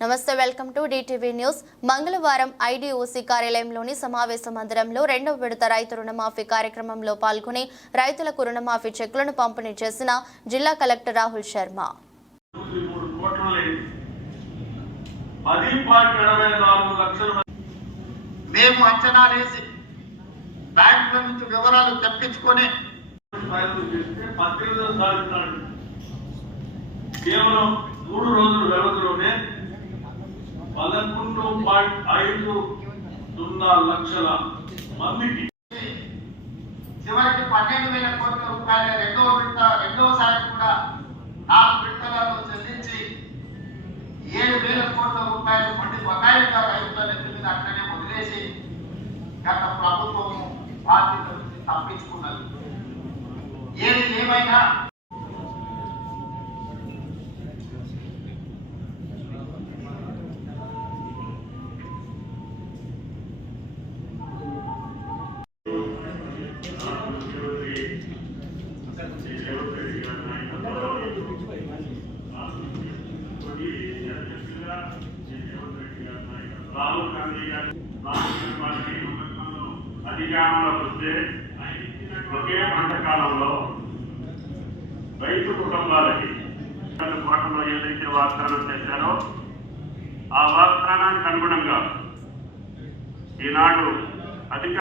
నమస్తే welcome to DTV news. మంగళవారం IDOC కార్యాలయంలోని సమావేశ మందిరంలో రెండవ విడత రైతు రుణమాఫీ కార్యక్రమంలో పాల్గొని రైతులకు రుణమాఫీ చెక్కులను పంపిణీ చేసిన జిల్లా కలెక్టర్ రాహుల్ శర్మ. మేము వేసి బ్యాంకుల నుంచి వివరాలు తెప్పించుకొని కేవలం మూడు రోజుల వ్యవధిలోనే పదకొండు పాయింట్ ఐదు సున్నా లక్షల మందికి. చివరికి పన్నెండు వేల కోట్ల రూపాయల రెండవ విడత రెండవసారి కూడా నాలుగు విడతలను చెల్లించి ఏడు వేల కోట్ల రూపాయలు మొండి బకాయిలుగా రైతుల నెత్తి మీద అట్లనే వదిలేసి గత ప్రభుత్వము బాధ్యత నుంచి తప్పించుకున్నది. ఏది ఏమైనా రాహుల్ గాంధీ అధికారంలోకి వస్తే ఒకే పంట కాలంలో రైతు కుటుంబాలకి కోటలో ఏదైతే వాగ్దానం చేశారో ఆ వాగ్దానానికి అనుగుణంగా ఈనాడు అధిక